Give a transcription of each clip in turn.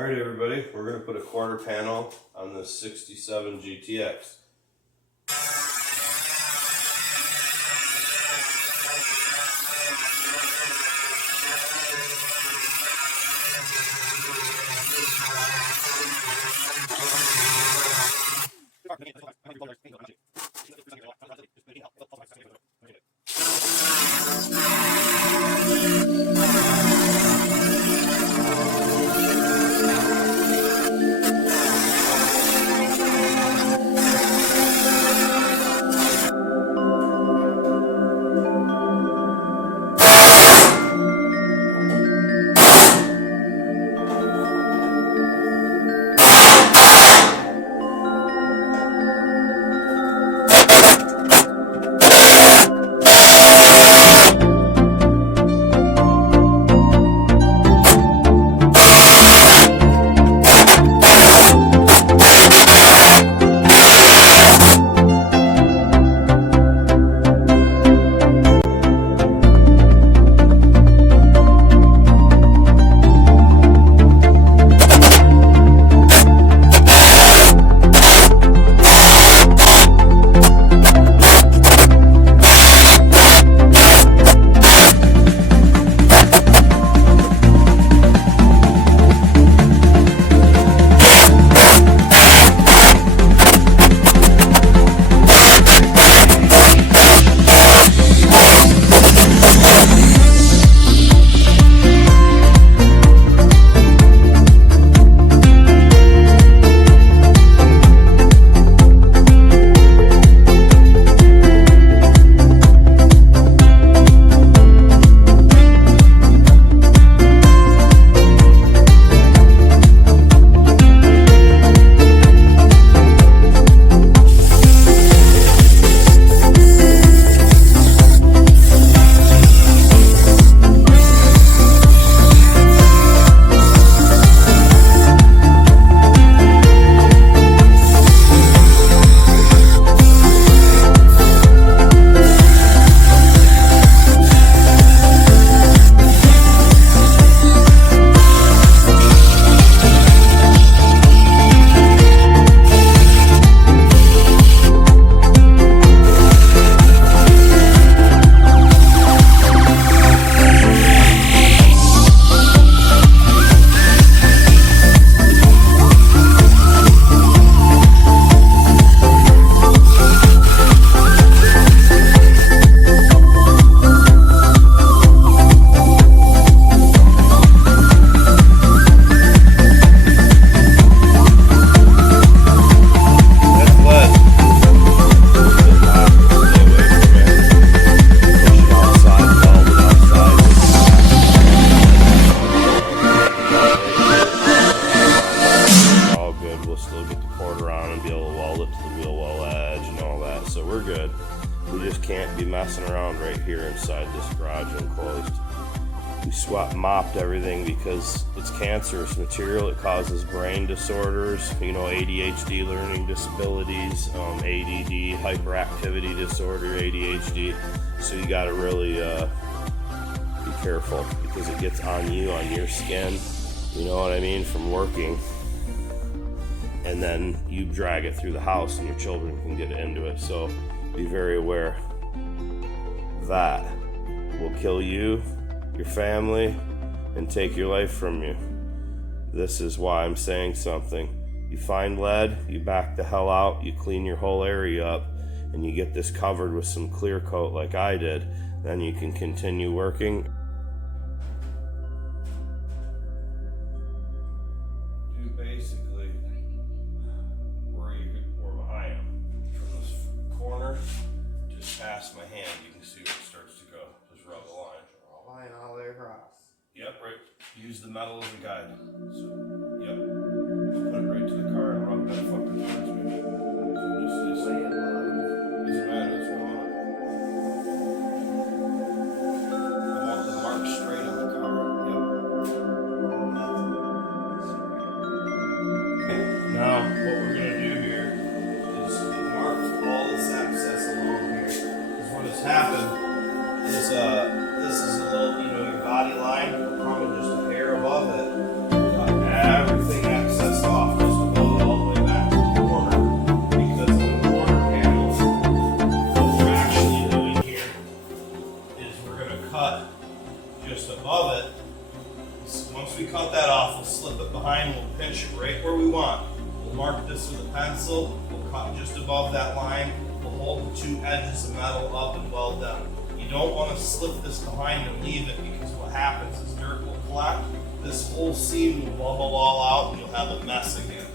Alright everybody, we're going to put a quarter panel on this 67 GTX. So we're good. We just can't be messing around right here inside this garage enclosed. We mopped everything because it's cancerous material. It causes brain disorders, you know, ADHD, learning disabilities, ADD, hyperactivity disorder, ADHD. So you got to really be careful because it gets on you, on your skin, you know what I mean, from working. And then you drag it through the house and your children can get into it. So be very aware. That will kill you, your family, and take your life from you. This is why I'm saying something. You find lead, you back the hell out, you clean your whole area up, and you get this covered with some clear coat like I did. Then you can continue working. Do basically where I am. From this corner, just past my hand, you can see where it starts to go. Just rub the line. Line all the way across. Yep, right. Use the metal as a guide. So, yep. Just put it right to the car and rub that fucker towards me. So just Lay it low. doesn't matter, that's what I want. I want the mark straight on the car. Yep. Okay. Now, what we're gonna do here is mark all this access along here. Because what has happened is this is a little, you know, your body line, probably just a hair above it. cut just above it. So once we cut that off, we'll slip it behind, we'll pinch it right where we want. We'll mark this with a pencil, we'll cut just above that line, we'll hold the two edges of metal up and weld them. You don't want to slip this behind and leave it, because what happens is dirt will collect, this whole seam will bubble all out and you'll have a mess again.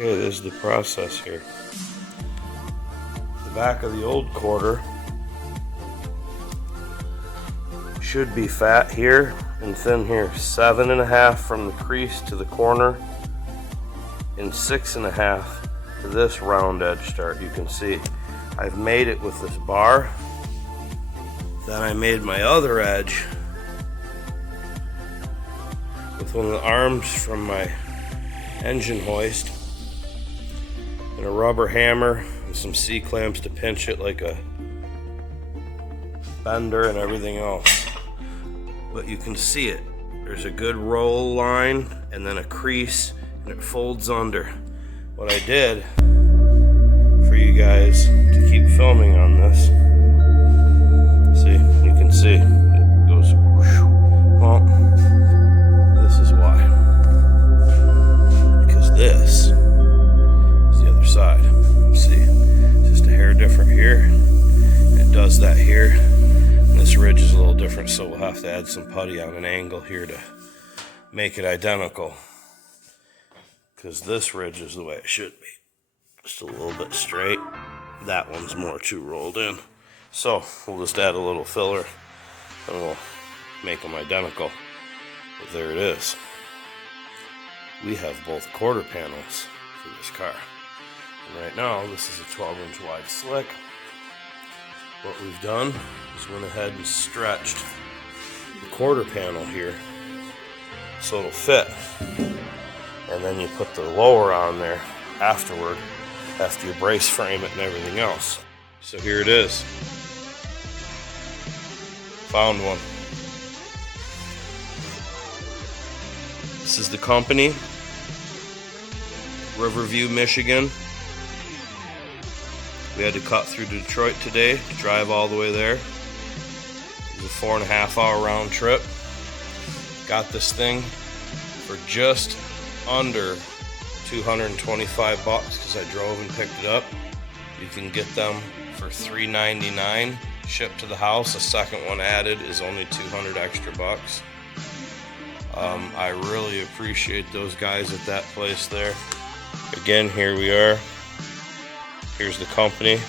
Okay, this is the process here. The back of the old quarter should be fat here and thin here. 7.5 from the crease to the corner and 6.5 to this round edge start. You can see I've made it with this bar. Then I made my other edge with one of the arms from my engine hoist and a rubber hammer and some C-clamps to pinch it like a bender and everything else. But you can see it. There's a good roll line and then a crease, and it folds under. What I did for you guys to keep filming on this, see, you can see it goes whoosh. Well, this is why. Because this side. See, it's just a hair different here. It does that here. And this ridge is a little different, so we'll have to add some putty on an angle here to make it identical. Because this ridge is the way it should be. Just a little bit straight. That one's more too rolled in. So we'll just add a little filler and we'll make them identical. But there it is. We have both quarter panels for this car. And right now, this is a 12-inch wide slick. What we've done is went ahead and stretched the quarter panel here so it'll fit. And then you put the lower on there afterward, after you brace frame it and everything else. So here it is. Found one. This is the company, Riverview, Michigan. We had to cut through Detroit today to drive all the way there. It was a 4.5-hour round trip. Got this thing for just under $225 because I drove and picked it up. You can get them for $399 shipped to the house. A second one added is only $200 extra bucks. I really appreciate those guys at that place there. Again, here we are. Here's the company.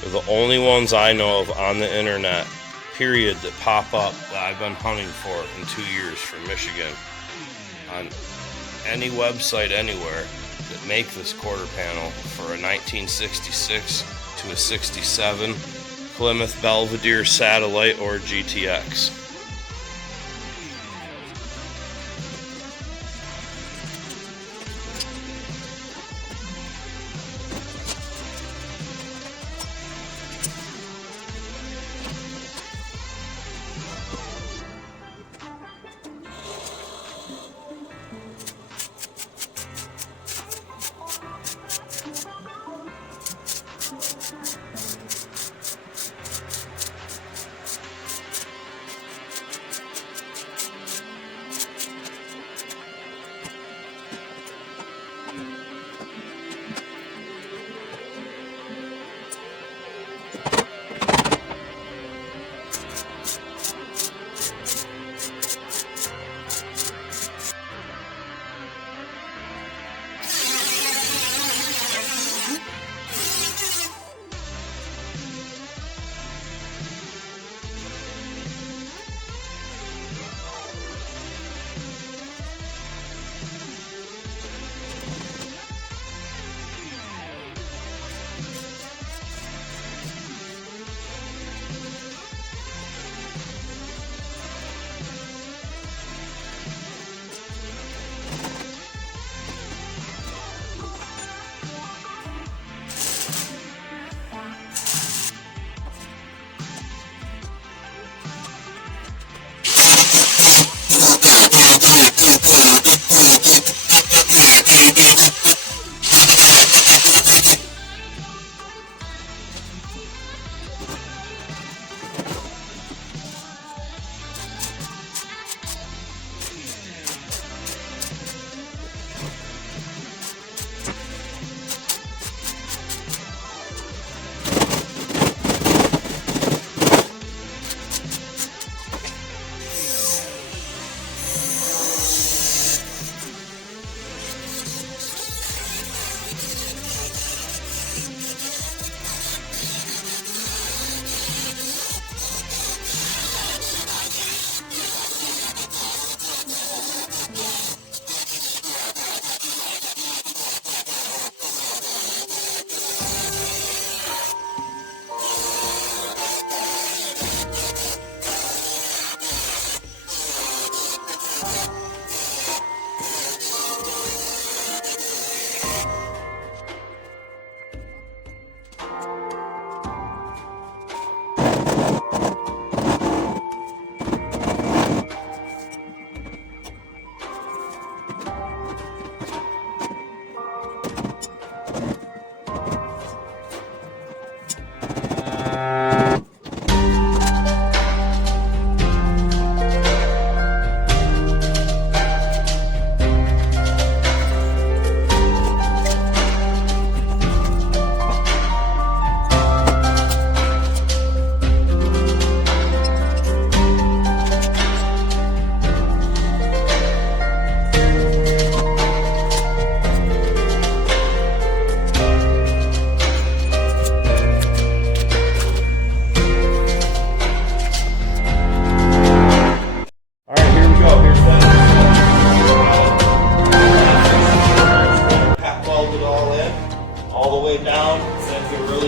They're the only ones I know of on the internet, period, that pop up that I've been hunting for in 2 years from Michigan. On any website anywhere that make this quarter panel for a 1966 to a 67 Plymouth Belvedere Satellite or GTX.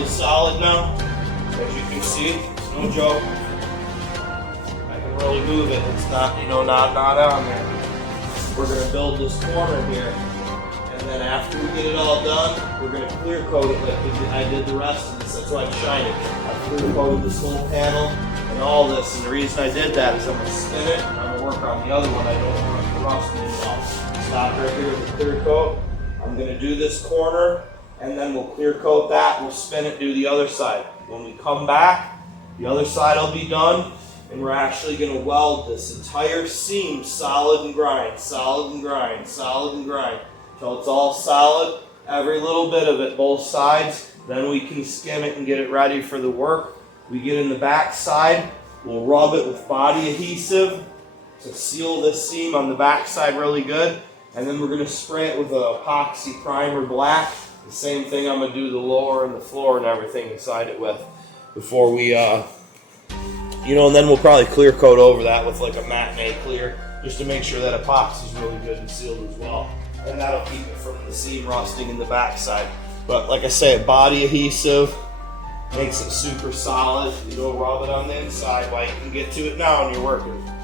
Solid now, as you can see, it's no joke. I can really move it. It's not, not on there. We're going to build this corner here, and then after we get it all done, we're going to clear coat it like I did the rest of this. That's why I'm shining. I clear coated this whole panel and all this, and the reason I did that is I'm going to spin it, and I'm going to work on the other one. I don't want to rust it off. Stop right here with the clear coat. I'm going to do this corner, and then we'll clear coat that, we'll spin it, do the other side. When we come back, the other side will be done, and we're actually going to weld this entire seam solid and grind, solid and grind, solid and grind, until it's all solid, every little bit of it, both sides. Then we can skim it and get it ready for the work. We get in the back side, we'll rub it with body adhesive to seal this seam on the back side really good, and then we're going to spray it with an epoxy primer black. The same thing I'm going to do the lower and the floor and everything inside it with before we, and then we'll probably clear coat over that with like a matinee clear just to make sure that epoxy is really good and sealed as well. And that'll keep it from the seam rusting in the back side. But like I said, body adhesive, Makes it super solid. You go rub it on the inside while you can get to it now when you're working.